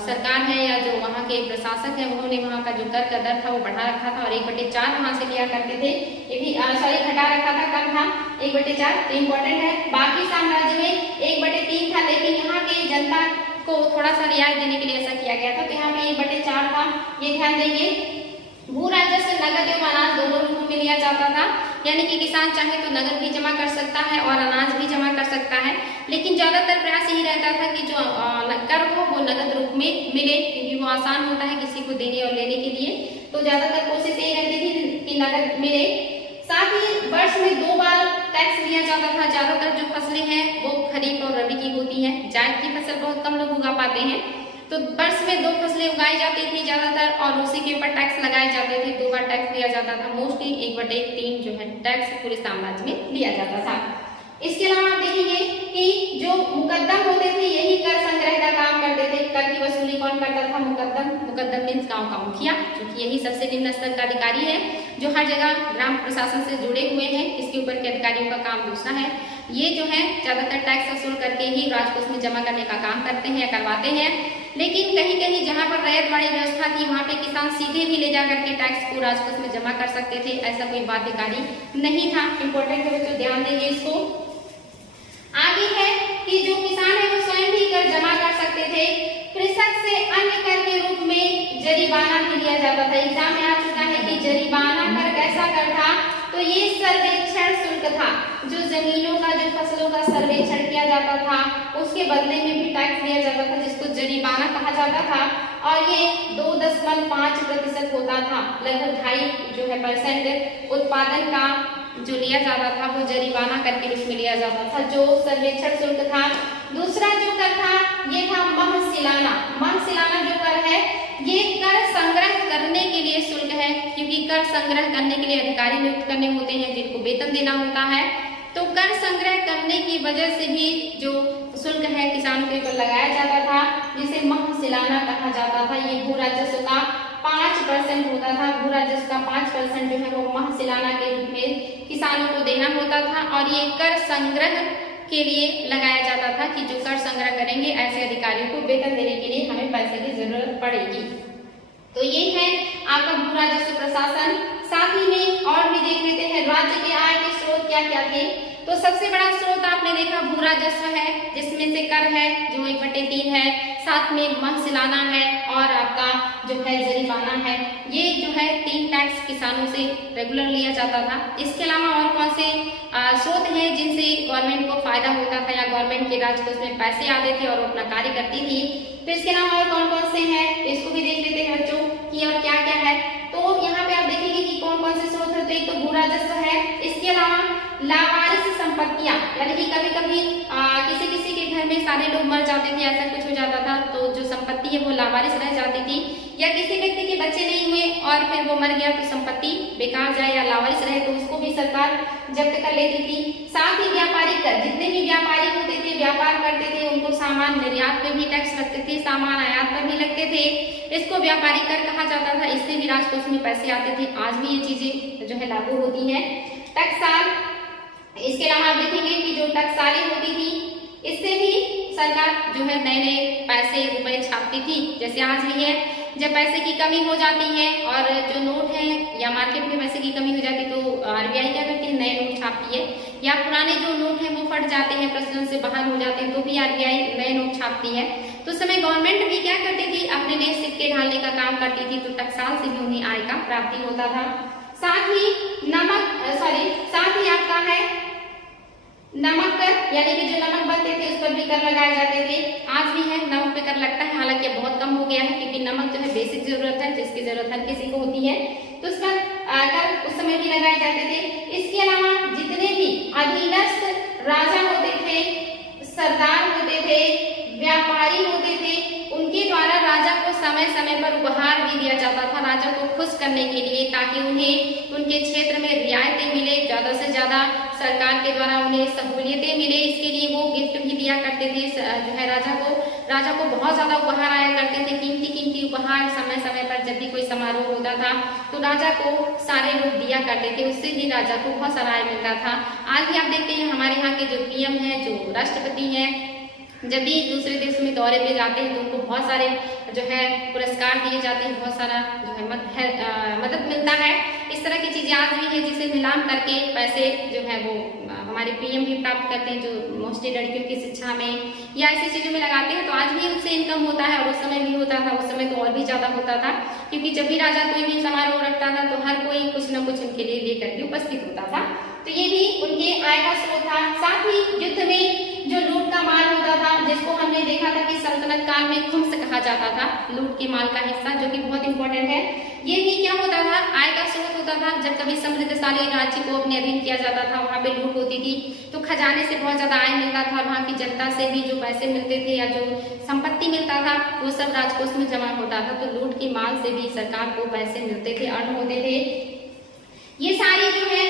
सरकार है या जो वहाँ के प्रशासक है उन्होंने वहाँ का जो कर का दर था वो बढ़ा रखा था और 1/4 वहाँ से लिया करते थे। ये भी घटा रखा था, कम था 1/4, तो इम्पोर्टेंट है। बाकी साम्राज्य में 1/3 था, लेकिन यहाँ के जनता को थोड़ा सा रियायत देने के लिए ऐसा किया गया था, तो यहाँ पे 1/4 था, ये ध्यान देंगे। भू राजस्व नगद एवं अनाज दोनों रूपों में लिया जाता था, यानी कि किसान चाहे तो नगद भी जमा कर सकता है और अनाज भी जमा कर सकता है, लेकिन ज्यादातर प्रयास यही रहता था कि जो कर हो वो नगद रूप में मिले, क्योंकि वो आसान होता है किसी को देने और लेने के लिए। तो ज्यादातर कोशिश यही रहती थी कि नगद मिले। साथ ही वर्ष में 2 बार टैक्स लिया जाता था। ज्यादातर जो फसलें हैं वो खरीफ और रबी की होती हैं, जायद की फसल बहुत कम लोग उगा पाते हैं, तो वर्ष में 2 फसलें उगाई जाती थी ज्यादातर और उसी के ऊपर टैक्स लगाए जाते थे। 2 बार टैक्स लिया जाता था, मोस्टली 1/3 जो है टैक्स पूरे साम्राज्य में लिया जाता था। इसके अलावा आप देखेंगे कि जो मुकद्दम होते थे यही कर संग्रह का काम करते थे। कर की वसूली कौन करता था? मुकद्दम मीन्स गांव का मुखिया, क्योंकि यही सबसे निम्न स्तर का अधिकारी है जो हर जगह ग्राम प्रशासन से जुड़े हुए हैं। इसके ऊपर के अधिकारियों का काम दूसरा है। ये जो है ज्यादातर टैक्स वसूल करके ही राजकोष में जमा करने का काम करते हैं या करवाते हैं, लेकिन कहीं कहीं जहाँ पर रैयत वाली व्यवस्था थी वहाँ पे किसान सीधे भी ले जा करके टैक्स को राजकोष में जमा कर सकते थे, ऐसा कोई बाध्यकारी नहीं था। इंपॉर्टेंट है बच्चों, ध्यान देंगे इसको। आगे है कि जो किसान है वो स्वयं भी कर जमा कर सकते थे। कृषक से अन्य कर के रूप में जरिमाना भी लिया जाता था। एग्जाम में आ चुका है कि जरिमाना कर कैसा कर था, तो ये सर्वेक्षण शुल्क था। जो जमीनों का, जो फसलों का सर्वेक्षण किया जाता था उसके बदले में भी टैक्स दिया जाता था, जिसको जरिमाना कहा जाता था। और ये 2.5% होता था, लगभग 2.5% उत्पादन का जो लिया जाता था वो जरिमाना कर के रूप में लिया जाता था, जो सर्वेक्षण शुल्क था। दूसरा जो कर था ये था महसिलाना। महसिलाना जो कर है ये कर संग्रह करने के लिए शुल्क है, क्योंकि कर संग्रह करने के लिए अधिकारी नियुक्त करने होते हैं जिनको वेतन देना होता है। तो कर संग्रह करने की वजह से भी जो शुल्क है किसानों के ऊपर लगाया जाता था, जिसे महसिलाना कहा जाता था। ये भू राजस्व का 5% होता था। भू राजस्व का 5% जो है वो महसिलाना के रूप में किसानों को देना होता था और ये कर संग्रह के लिए लगाया जाता था कि जो कर संग्रह करेंगे ऐसे अधिकारियों को वेतन देने के लिए हमें पैसे की जरूरत पड़ेगी। तो ये है आपका भू राजस्व प्रशासन। साथ ही में और भी देख लेते हैं राज्य के आय के स्रोत क्या क्या थे। तो सबसे बड़ा स्रोत आपने देखा भू राजस्व है, जिसमें से कर है जो 1/3 है, साथ में महसिलाना है और आपका जो है जरिमाना है। ये जो है 3 टैक्स किसानों से रेगुलर लिया जाता था। इसके अलावा और कौन से स्रोत हैं जिनसे गवर्नमेंट को फायदा होता था या गवर्नमेंट के राजकोष में पैसे आते थे और वो अपना कार्य करती थी। तो इसके अलावा और कौन कौन से हैं इसको भी देख लेते हैं बच्चों कि और क्या क्या है। तो यहाँ पे आप देखेंगे कि कौन कौन से स्रोत है। तो एक तो भू राजस्व है, इसके अलावा लावारिस संपत्तियां, यानी कि कभी कभी किसी किसी के घर में सारे लोग मर जाते थे, ऐसा कुछ हो जाता था, तो जो संपत्ति है वो लावारिस रह जाती थी, या किसी व्यक्ति के बच्चे नहीं हुए और फिर वो मर गया तो संपत्ति बेकार जाए या लावारिस रहे तो उसको भी सरकार जब्त कर लेती थी। साथ ही व्यापारिक कर, जितने भी व्यापारी होते थे, व्यापार करते थे, उनको सामान निर्यात पे भी टैक्स लगते थे, सामान आयात पर भी लगते थे, इसको व्यापारिक कर कहा जाता था। इससे भी राजकोष में पैसे आते थे। आज भी ये चीजें जो है लागू होती है। टकसाल, इसके अलावा आप देखेंगे कि जो टकसालें होती थी इससे भी सरकार जो है नए नए पैसे रुपए छापती थी। जैसे आज भी है, जब पैसे की कमी हो जाती है और जो नोट है या मार्केट में पैसे की कमी हो जाती है तो आरबीआई क्या करती है, नए नोट छापती है, या पुराने जो नोट है वो फट जाते हैं, प्रचलन से बाहर हो जाते हैं तो भी आरबीआई नए नोट छापती है। तो उस समय गवर्नमेंट भी क्या करती थी, अपने नए सिक्के ढालने का काम करती थी, तो टकसाल से भी उन्हें आय का प्राप्ति होता था। साथ ही आपका है नमक कर, यानी कि जो नमक बनते थे उस पर भी कर लगाए जाते थे। आज भी है, नमक पे कर लगता है, हालांकि अब बहुत कम हो गया है क्योंकि नमक जो है बेसिक जरूरत है, जिसकी जरूरत हर किसी को होती है, तो उस पर कर उस समय भी लगाए जाते थे। इसके अलावा जितने भी अधीनस्थ राजा होते थे, सरदार होते थे, व्यापारी होते थे, उनके द्वारा राजा को समय समय पर उपहार भी दिया जाता था राजा को खुश करने के लिए, ताकि उन्हें उनके क्षेत्र में रियायतें मिले, ज्यादा से ज्यादा सरकार के द्वारा उन्हें सहूलियतें मिले। इसके लिए वो गिफ्ट भी दिया करते थे जो है राजा को बहुत ज्यादा उपहार आया करते थे, कीमती कीमती उपहार। समय समय पर जब भी कोई समारोह होता था तो राजा को सारे लोग दिया करते थे, उससे भी राजा को बहुत सारा आय मिलता था। आज भी आप देखते हैं हमारे यहाँ के जो पीएम है, जो राष्ट्रपति हैं, जब भी दूसरे देश में दौरे पे जाते हैं तो उनको बहुत सारे जो है पुरस्कार दिए जाते हैं, बहुत सारा जो है मदद मिलता है। इस तरह की चीजें आज भी है, जिसे नीलाम करके पैसे जो है वो हमारे पीएम भी प्राप्त करते हैं, जो मोस्टली लड़कियों की शिक्षा में या ऐसी चीजों में लगाते हैं। तो आज भी उससे इनकम होता है और उस समय भी होता था, उस समय तो और भी ज्यादा होता था, क्योंकि जब भी राजा कोई भी समारोह रखता था तो हर कोई कुछ न कुछ उनके लिए लेकर के उपस्थित होता था। तो ये भी उनके आय का स्रोत था। साथ ही युद्ध में जो लूट का माल होता था, जिसको हमने देखा था कि सल्तनत काल में खुम्स कहा जाता था, लूट के माल का हिस्सा, जो कि बहुत इंपॉर्टेंट है। ये भी क्या होता था, आय का स्रोत होता था। जब कभी समृद्धशाली राज्य को अपने अधीन किया जाता था, वहां पे लूट होती थी, तो खजाने से बहुत ज्यादा आय मिलता था और वहाँ की जनता से भी जो पैसे मिलते थे या जो संपत्ति मिलता था वो सब राजकोष में जमा होता था। तो लूट के माल से भी सरकार को पैसे मिलते थे, अर्न होते थे। ये सारी जो है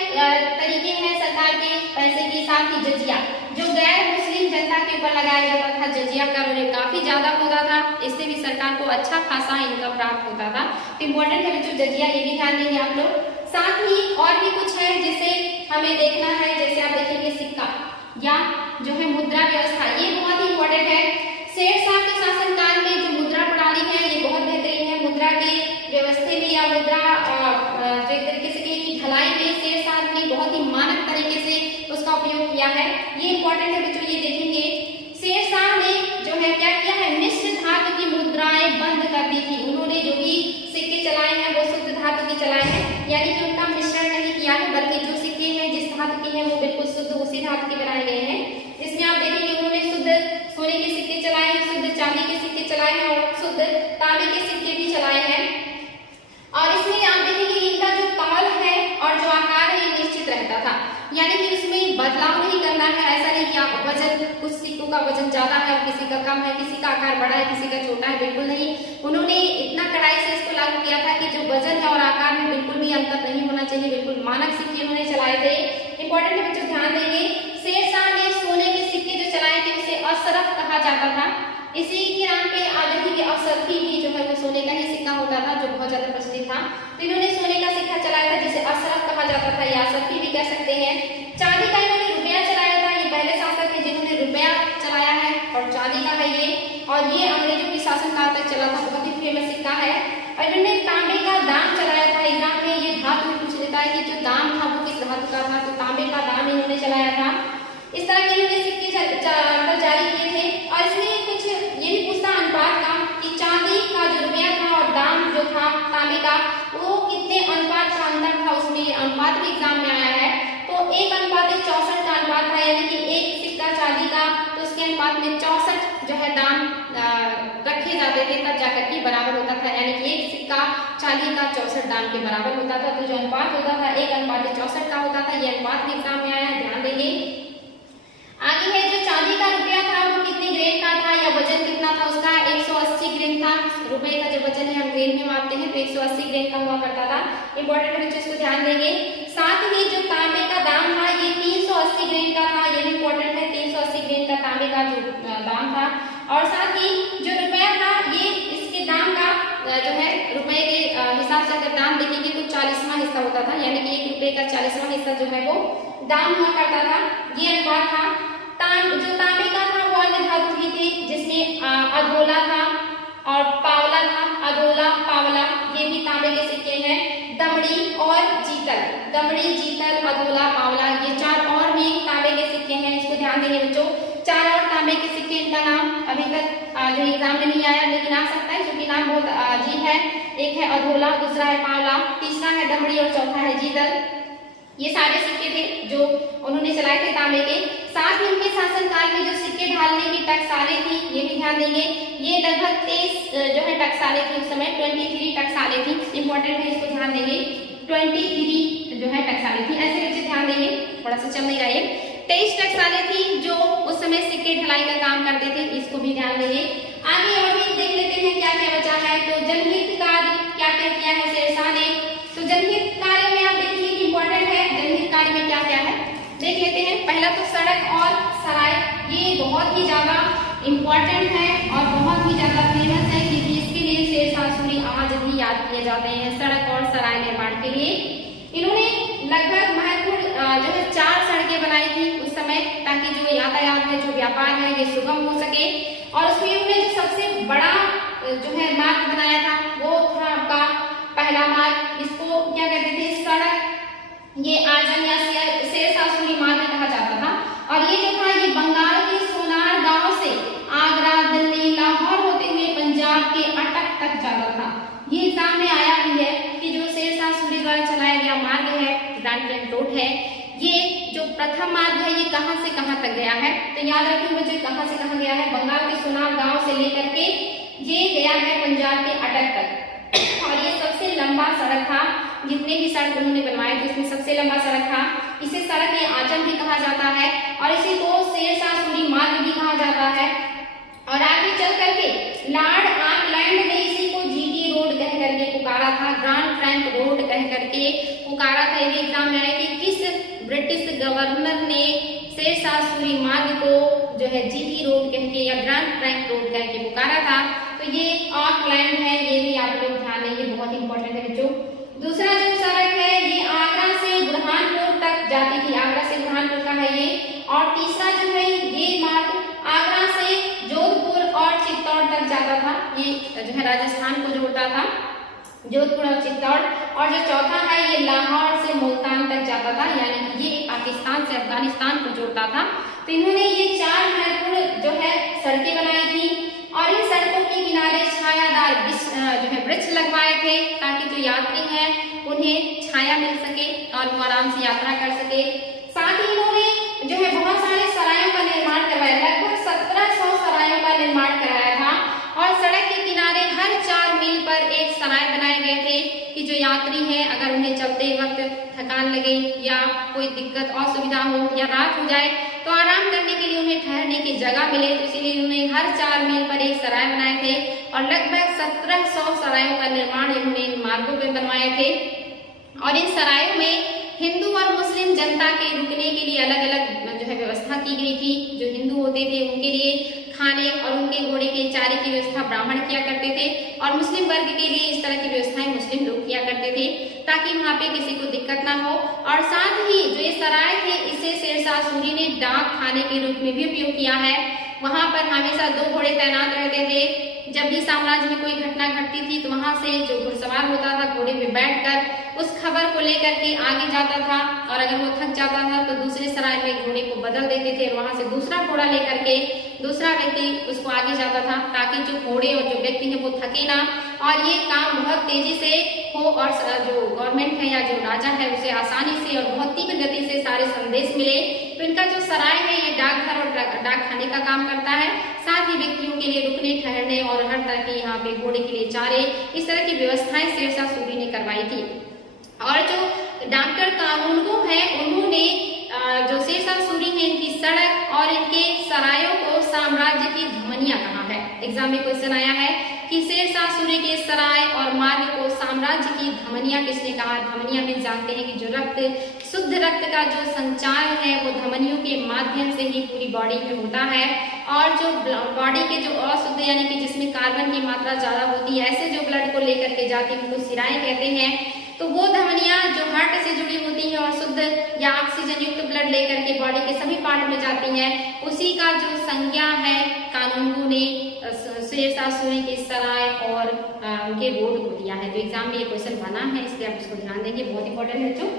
तरीके हैं सरकार के पैसे के। साथ ही जजिया, जो गैर मुस्लिम जनता के ऊपर लगाया जाता था, जजिया कर और काफी ज्यादा होता था, इससे भी सरकार को अच्छा खासा इनकम प्राप्त होता था। तो इम्पोर्टेंट है बच्चों जजिया, ये भी ध्यान देंगे आप लोग। साथ ही और भी कुछ है जिसे हमें देखना है, जैसे आप देखेंगे सिक्का या जो है मुद्रा व्यवस्था, ये बहुत ही इम्पोर्टेंट है। शेरशाह के शासनकाल में जो मुद्रा प्रणाली है ये बहुत बेहतरीन है। मुद्रा के व्यवस्था में या मुद्रा जो एक तरीके से ढलाई में शेरशाह ने बहुत ही मानक तरीके से उसका उपयोग किया है, ये इंपॉर्टेंट है बच्चों। ये देखेंगे शेरशाह ने जो है क्या किया है, मिश्र धातु की मुद्राएं बंद कर दी थी। उन्होंने जो भी सिक्के चलाए हैं वो शुद्ध धातु के चलाए हैं, यानी कि उनका मिश्रण नहीं किया है, बल्कि जो सिक्के हैं जिस धातु के हैं वो बिल्कुल शुद्ध उसी धातु के बनाए गए हैं। जिसमें आप देखेंगे उन्होंने शुद्ध सोने के सिक्के चलाए हैं, शुद्ध चांदी के सिक्के चलाए हैं और शुद्ध तांबे के सिक्के भी चलाए हैं। और इसमें आप देखेंगे इनका जो तौल है और जो आकार है ये निश्चित रहता था, यानी कि उसमें बदलाव नहीं करना है। ऐसा नहीं कि आप वजन, कुछ सिक्कों का वजन ज्यादा है और किसी का कम है, किसी का आकार बड़ा है किसी का छोटा है, बिल्कुल नहीं। उन्होंने इतना कड़ाई से इसको लागू किया था कि जो वजन है और आकार में बिल्कुल भी अंतर नहीं होना चाहिए, बिल्कुल मानक सिक्के उन्होंने चलाए थे। इंपॉर्टेंट है बच्चों, ध्यान देंगे। शेरशाह ने सोने के सिक्के जो चलाए थे उसे असरफ कहा जाता था। इसी के नाम पे आज देखिए असरफी भी जो है वो सोने का ही सिक्का होता था, जो बहुत ज्यादा प्रचलित था। तो इन्होंने सोने का सिक्का चलाया था जिसे असरफ कहा जाता था या असरफी भी कह सकते हैं। चांदी का इन्होंने रुपया चलाया था, ये पहले शासक थे जिन्होंने रुपया चलाया है और चांदी का है ये, और ये अंग्रेजों के शासनकाल तक चला था, बहुत ही फेमस सिक्का है। और इन्होंने तांबे का दाम चलाया था। एग्जाम में ये धातु में पूछ लेता है कि जो दाम था वो किस धातु का था, तो तांबे का दाम इन्होंने चलाया था। इस तरह के इन्होंने सिक्के जारी किए थे। और इसमें कुछ ये भी पूछता अनुपात का कि चांदी का जो रुपया था और दाम जो था तांबे का वो कितने अनुपात का अंतर था, उसमें अनुपात भी एग्जाम में आया है। तो 1:64 का अनुपात था, यानी कि एक सिक्का चांदी का तो उसके अनुपात में 64 जो है दाम रखे जाते थे, तब जाकर के बराबर होता था, यानी कि एक सिक्का चांदी का 64 दाम के बराबर होता था। तो जो अनुपात होता था 1:64 का होता था, ये अनुपात भी एग्जाम में आया है, ध्यान देंगे। आगे है जो चांदी का रुपया था वो कितने ग्रेन का था या वजन कितना था उसका, 180 ग्रेन था। रुपए का जो वजन है हम ग्रेन में मापते हैं, तो 180 ग्रेन का हुआ करता था। इंपॉर्टेंट बच्चों इसको ध्यान देंगे। साथ ही जो तांबे का दाम था ये 380 ग्रेन का था, ये भी इंपॉर्टेंट है, 380 ग्रेन का तांबे का जो दाम था। और साथ ही जो रुपया था ये इसके दाम का जो है रुपए के हिसाब से अगर दाम देखेंगे तो 40वां हिस्सा होता था, यानी कि 1 रुपए का 40वां हिस्सा जो है वो दाम हुआ करता था, ये अनुपात था। जो तांबे का था वो अन्य धातु की थी, जिसमें अधोला था और पावला था। अधोला पावला ये भी तांबे के सिक्के हैं। दमड़ी और जीतल, दमड़ी जीतल अधोला पावला ये 4 और भी तांबे के सिक्के हैं, इसको ध्यान देंगे बच्चों। 4 और तांबे के सिक्के, इनका नाम अभी तक जो एग्जाम में नहीं आया लेकिन आ सकता है क्योंकि नाम बहुत अजीब है। एक है अधोला, दूसरा है पावला, तीसरा है दमड़ी और चौथा है जीतल। ये सारे सिक्के थे जो उन्होंने चलाए थे तांबे के। साथ ही उनके शासनकाल में जो सिक्के ढालने की टकसालें थी ये भी ध्यान देंगे। ये लगभग 23 जो है टकसालें थी उस समय, 23 टकसालें थी, इंपॉर्टेंट है, इसको ध्यान देंगे। 23 जो है टकसालें थी, ऐसे बच्चे ध्यान देंगे, थोड़ा सा चल नहीं रहा है। 23 टकसालें थी जो उस समय सिक्के ढलाई का काम करते थे, इसको भी ध्यान देंगे। आगे और भी देख लेते हैं क्या क्या बचा है। तो जनहित कार्य क्या क्या किया है शेरशाह ने। तो जनहित कार्य में आप देखिए कि इंपॉर्टेंट है, जनहित कार्य में क्या क्या है देख लेते हैं। पहला तो सड़क और सराय, ये बहुत ही ज्यादा इंपॉर्टेंट है और बहुत ही ज्यादा फेमस है, क्योंकि इसके लिए शेरशाह सूरी आज भी याद किए जाते हैं, सड़क और सराय निर्माण के लिए। इन्होंने लगभग महत्वपूर्ण जो है 4 सड़कें बनाई थी उस समय, ताकि जो यातायात है, जो व्यापार है, ये सुगम हो सके। और उसमें उन्होंने जो सबसे बड़ा जो है मार्ग बनाया था वो था आपका पहला मार्ग, इसको क्या कहते थे, सड़क, ये आजम या शेरशाह सूरी मार्ग कहा जाता था। और ये जो था ये बंगाल के सोनार गांव से आगरा, दिल्ली, लाहौर होते हुए पंजाब के अटक तक जाता था। ये एग्जाम में आया भी है कि जो शेरशाह सूरी द्वारा चलाया गया मार्ग है, ग्रैंड ट्रंक रोड है, ये जो प्रथम मार्ग है ये कहां से कहां तक गया है। तो याद रखिए मुझे, कहां से कहां गया है, बंगाल के सोनार गांव से लेकर के ये गया है पंजाब के अटक तक। और ये सबसे लंबा सड़क था, जितने भी सड़क उन्होंने बनवाए थे उसमें सबसे लंबा सड़क था। इसे सड़क ए आजम भी कहा जाता है और इसी को शेरशाह सूरी मार्ग भी कहा जाता है। और आगे चल करके लॉर्ड ऑकलैंड ने इसी को जीटी रोड कह करके पुकारा था, ग्रैंड ट्रंक रोड कह करके पुकारा था। ये एग्जाम में आया कि किस ब्रिटिश गवर्नर ने शेरशाह सूरी मार्ग को जो है जीटी रोड कह के या ग्रैंड ट्रंक रोड कह के पुकारा था। तो ये ऑकलैंड है, ये भी आप लोग ध्यान देंगे, बहुत इंपॉर्टेंट है बच्चों। दूसरा जो सड़क है ये आगरा से बुरहानपुर तक जाती थी, आगरा से बुरहानपुर का है ये। और तीसरा जो है ये मार्ग आगरा से जोधपुर और चित्तौड़ तक जाता था, ये जो है राजस्थान को जोड़ता था, जोधपुर और चित्तौड़। और जो चौथा है ये लाहौर से मुल्तान तक जाता था, यानी कि ये पाकिस्तान से अफगानिस्तान को जोड़ता था। तो इन्होंने ये 4 महत्वपूर्ण जो है सड़कें बनाई थी और इन सड़कों के किनारे छायादार जो है वृक्ष लगवाए थे, ताकि जो यात्री हैं उन्हें छाया मिल सके और वो आराम से यात्रा कर सके। साथ ही इन्होंने जो है बहुत सारे सरायों का निर्माण करवाया, लगभग 1700 सरायों का निर्माण कराया था। और सड़क के किनारे हर 4 मील पर एक सराय बनाए गए थे कि जो यात्री हैं अगर उन्हें चलते वक्त थकान लगे या कोई दिक्कत असुविधा हो या रात हो जाए तो आराम करने के लिए उन्हें ठहरने की जगह मिले, तो इसीलिए उन्होंने हर 4 मील पर एक सराय बनाए थे। और लगभग 1700 सरायों का निर्माण इन्होंने इन मार्गों पर बनवाए थे। और इन सरायों में हिंदू और मुस्लिम जनता के रुकने के लिए अलग अलग जो है व्यवस्था की गई थी। जो हिंदू होते थे उनके लिए खाने और उनके घोड़े के चारे की व्यवस्था ब्राह्मण किया करते थे, और मुस्लिम वर्ग के लिए इस तरह की व्यवस्थाएं मुस्लिम लोग किया करते थे, ताकि वहाँ पे किसी को दिक्कत ना हो। और साथ ही जो ये सराय थे इसे शेरशाह सूरी ने डाक खाने के रूप में भी उपयोग किया है। वहाँ पर हमेशा 2 घोड़े तैनात रहते थे। जब भी साम्राज्य में कोई घटना घटती थी तो वहां से जो घुड़सवार होता था घोड़े पे बैठकर उस खबर को लेकर के आगे जाता था, और अगर वो थक जाता था तो दूसरे सराय में घोड़े को बदल देते थे, वहां से दूसरा घोड़ा लेकर के दूसरा व्यक्ति उसको आगे जाता था, ताकि जो घोड़े और जो व्यक्ति है वो थके ना और ये काम बहुत तेजी से हो और जो गवर्नमेंट है या जो राजा है उसे आसानी से और बहुत तीव्र गति से सारे संदेश मिले। तो इनका जो सराय है ये डाकघर और डाक खाने का काम करता है, साथ ही व्यक्तियों के लिए रुकने ठहरने और हर तरह के यहाँ पे घोड़े के लिए चारे, इस तरह की व्यवस्थाएं शेरशाह सूरी ने करवाई थी। और जो डॉक्टर कानूनगो है उन्होंने जो शेरशाह सूरी ने इनकी सड़क और इनके सरायों को साम्राज्य की धमनियां कहा है। एग्जाम में क्वेश्चन आया है कि शेरशाह सूरी के सराय और मार्ग को साम्राज्य की धमनियां किसने कहा। धमनियां में जानते हैं कि जो रक्त, शुद्ध रक्त का जो संचार है वो धमनियों के माध्यम से ही पूरी बॉडी में होता है, और जो बॉडी के जो अशुद्ध यानी कि जिसमें कार्बन की मात्रा ज्यादा होती है, ऐसे जो ब्लड को लेकर के जाती है उनको सिराएं कहते हैं। तो वो धमनियां जो हार्ट से जुड़ी होती है और शुद्ध या ऑक्सीजन युक्त ब्लड लेकर के बॉडी के सभी पार्ट में जाती हैं, उसी का जो संज्ञा है कानूनगो ने शेरशाह सूरी के सराय और उनके रोड को दिया है। तो एग्जाम में ये क्वेश्चन बना है, इसलिए आप इसको ध्यान देंगे, बहुत इंपॉर्टेंट है बच्चों।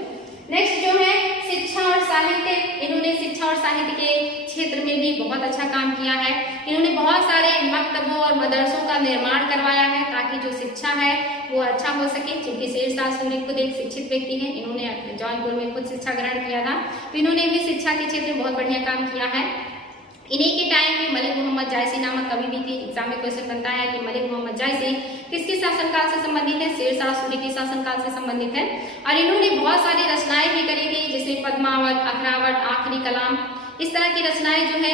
नेक्स्ट जो है शिक्षा और साहित्य, इन्होंने शिक्षा और साहित्य के क्षेत्र में भी बहुत अच्छा काम किया है। इन्होंने बहुत सारे मकतबों और मदरसों का निर्माण करवाया है, ताकि जो शिक्षा है वो अच्छा हो सके। चूंकि शेरशाह सूरी खुद एक शिक्षित व्यक्ति हैं, इन्होंने जौनपुर में खुद शिक्षा ग्रहण किया था, तो इन्होंने भी शिक्षा के क्षेत्र में बहुत बढ़िया काम किया है। इन्हीं के टाइम में मलिक मोहम्मद जायसी नामक कवि भी थे। एग्जाम में क्वेश्चन बनता है कि मलिक मोहम्मद जायसी किसके शासनकाल से संबंधित है? शेरशाह सूरी के शासनकाल से संबंधित है। और इन्होंने बहुत सारी रचनाएं भी करी थी, जैसे पद्मावत, अखरावत, आखिरी कलाम, इस तरह की रचनाएं जो है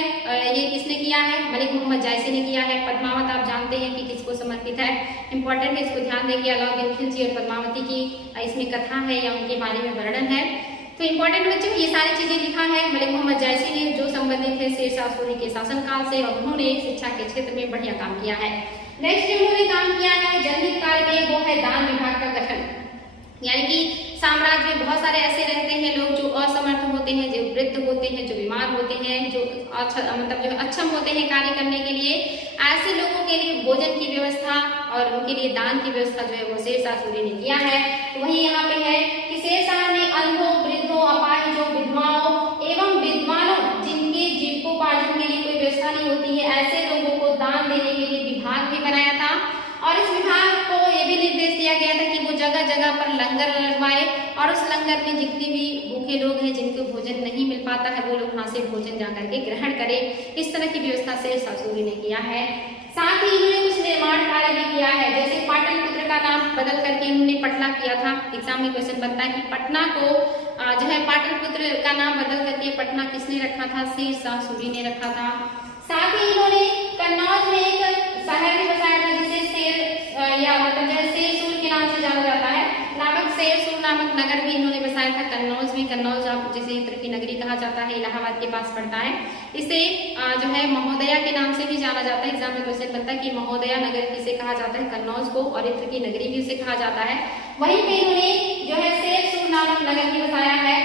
ये किसने किया है? मलिक मोहम्मद जायसी ने किया है। पद्मावत आप जानते हैं कि किसको समर्पित है, इंपॉर्टेंट है, इसको ध्यान देंगे। अलाउद्दीन खिलजी और पद्मावती की इसमें कथा है या उनके बारे में वर्णन है, तो इंपॉर्टेंट बच्चों ये सारी चीजें लिखा है मलिक मोहम्मद जायसी ने, जो संबंधित है शेरशाह सूरी के शासनकाल से, और उन्होंने शिक्षा के क्षेत्र में बढ़िया काम किया है। नेक्स्ट उन्होंने काम किया है जनहित काल में, वो है दान विभाग का गठन। यानी कि साम्राज्य में बहुत सारे ऐसे रहते हैं लोग जो असमर्थ होते हैं, जो वृद्ध होते हैं, जो बीमार होते हैं, जो मतलब जो अक्षम होते हैं कार्य करने के लिए। ऐसे लोगों के लिए भोजन की व्यवस्था और उनके लिए दान की व्यवस्था जो है वो शेरशाह सूरी ने किया है। वही यहाँ पे है कि शेरशाह ने अंधों, वृद्धों, अपाहिजों, विधवाओं एवं विद्वानों जिनके जीविकोपार्जन के लिए कोई व्यवस्था नहीं होती है, ऐसे लोगों को दान देने के लिए विभाग भी बनाया था। और इस विभाग को ये भी निर्देश दिया गया था कि वो जगह जगह पर लंगर लगवाए, और उस लंगर में जितने भी भूखे लोग हैं, जिनको भोजन नहीं मिल पाता है, वो लोग वहां से भोजन जाकर के ग्रहण करें। इस तरह की व्यवस्था शेरशाह सूरी ने किया है। साथ ही इन्होंने कुछ निर्माण कार्य भी किया है, जैसे पाटलिपुत्र का नाम बदल करके इन्होंने पटना किया था। एग्जाम में क्वेश्चन बनता है कि पटना को जो है पाटलिपुत्र का नाम बदल करके पटना किसने रखा था? शेरशाह सूरी ने रखा था। साथ ही इन्होंने कन्नौज में एक शहर भी बसाया था, जिसे या मतलब जो है शेरसूर के नाम से जाना जाता है। शेरसूर नामक नगर भी इन्होंने बसाया था कन्नौज में। कन्नौज आप जिसे इत्र की नगरी कहा जाता है, इलाहाबाद के पास पड़ता है। इसे जो है महोदया के नाम से भी जाना जाता है। एग्जाम में क्वेश्चन बनता है कि महोदया नगर किसे कहा जाता है? कन्नौज को, और इत्र की नगरी भी उसे कहा जाता है। वहीं पे इन्होंने जो है शेरसूर नामक नगर भी बसाया है।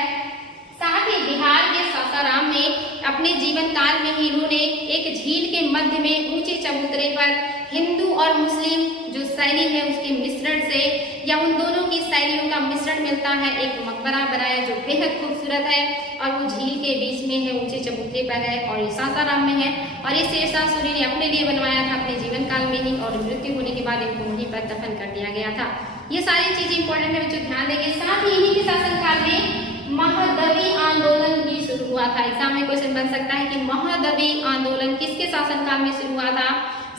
साथ ही बिहार के सासाराम में अपने जीवन काल में ही इन्होंने एक झील के मध्य में ऊंचे चबूतरे पर हिंदू और मुस्लिम जो शैली है उसके मिश्रण से, या उन दोनों की शैलियों का मिश्रण मिलता है, एक मकबरा बनाया जो बेहद खूबसूरत है, और वो झील के बीच में है, ऊंचे चबूतरे पर है, और ये सासाराम में है। और ये शेरशाह सूरी ने अपने लिए बनवाया था अपने जीवन काल में ही, और मृत्यु होने के बाद इनको वहीं पर दफन कर दिया गया था। ये सारी चीजें इंपॉर्टेंट है बच्चों, ध्यान देंगे। साथ ही इन्हीं के शासनकाल में महादवी आंदोलन भी शुरू हुआ था। एग्जाम में क्वेश्चन बन सकता है कि महादवी आंदोलन किसके शासनकाल में शुरू हुआ था?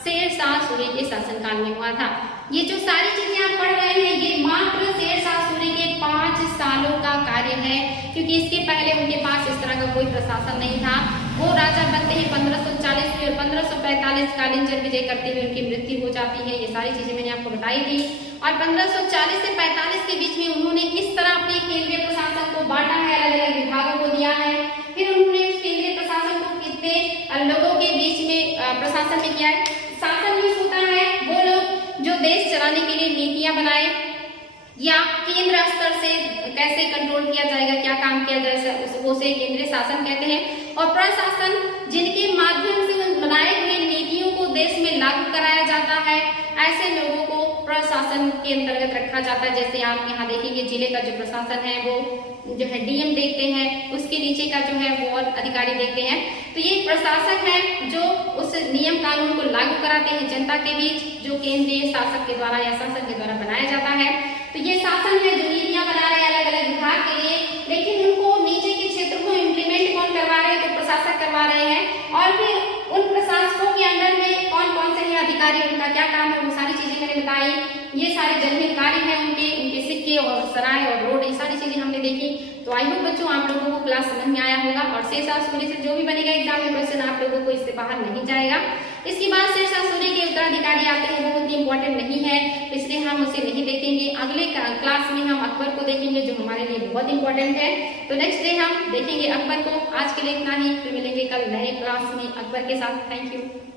शेरशाह सूरी के शासनकाल में हुआ था। ये जो सारी चीजें आप पढ़ रहे हैं, ये मात्र शेरशाह सूरी के 5 सालों का कार्य है, क्योंकि इसके पहले उनके पास इस तरह का कोई प्रशासन नहीं था। वो राजा बनते हैं 1540 में, और 1545 कालीन जंग विजय करते हुए उनकी मृत्यु हो जाती है। ये सारी चीजें मैंने आपको बताई थी। और 1540 से 45 के बीच में उन्होंने किस तरह अपने केंद्रीय प्रशासन को बांटा है, अलग अलग विभागों को दिया है। फिर उन्होंने उस केंद्रीय प्रशासन को कितने लोगों के बीच में प्रशासन में किया है। शासन में होता है वो लोग जो देश चलाने के लिए नीतियां बनाए, या केंद्र स्तर से कैसे कंट्रोल किया जाएगा, क्या काम किया जाएगा, उसे केंद्रीय शासन कहते हैं। और प्रशासन जिनके माध्यम से उन बनाए हुए नीतियों को देश में लागू कराया जाता है, ऐसे लोगों को प्रशासन के अंतर्गत रखा जाता है। जैसे आप यहाँ देखेंगे जिले का जो प्रशासन है वो जो है डीएम देखते हैं, उसके नीचे का जो है वो और अधिकारी देखते हैं। तो ये प्रशासक है जो उस नियम कानून को लागू कराते हैं जनता के बीच, जो केंद्रीय शासक के द्वारा या शासन के द्वारा बनाया जाता है। तो ये शासन है जो नीतियां बना रहे हैं अलग अलग विभाग के लिए, लेकिन उनको नीचे के क्षेत्र को इम्प्लीमेंट कौन करवा रहे हैं? तो प्रशासक करवा रहे हैं। और फिर उन प्रशासकों के अंडर में कौन कौन से हैं अधिकारी, उनका क्या काम है, वो सारी चीजें मैंने बताई। ये सारे जनहित कार्य हैं उनके सिक्के और सराय और रोड, ये सारी चीजें हमने देखी। तो आई होप बच्चों आप लोगों को क्लास समझ में आया होगा, और शेरशाह सूरी से जो भी बनेगा एग्जाम में क्वेश्चन आप लोगों को इससे बाहर नहीं जाएगा। इसके बाद शेरशाह सूरी के उत्तराधिकारी आते हैं, वो उतनी इंपॉर्टेंट नहीं है, इसलिए हम उसे नहीं देखेंगे। अगले क्लास में हम अकबर को देखेंगे, जो हमारे लिए बहुत इंपॉर्टेंट है। तो नेक्स्ट डे हम देखेंगे अकबर को। आज के लिए इतना ही, फिर मिलेंगे कल नए क्लास में अकबर के साथ। Thank you.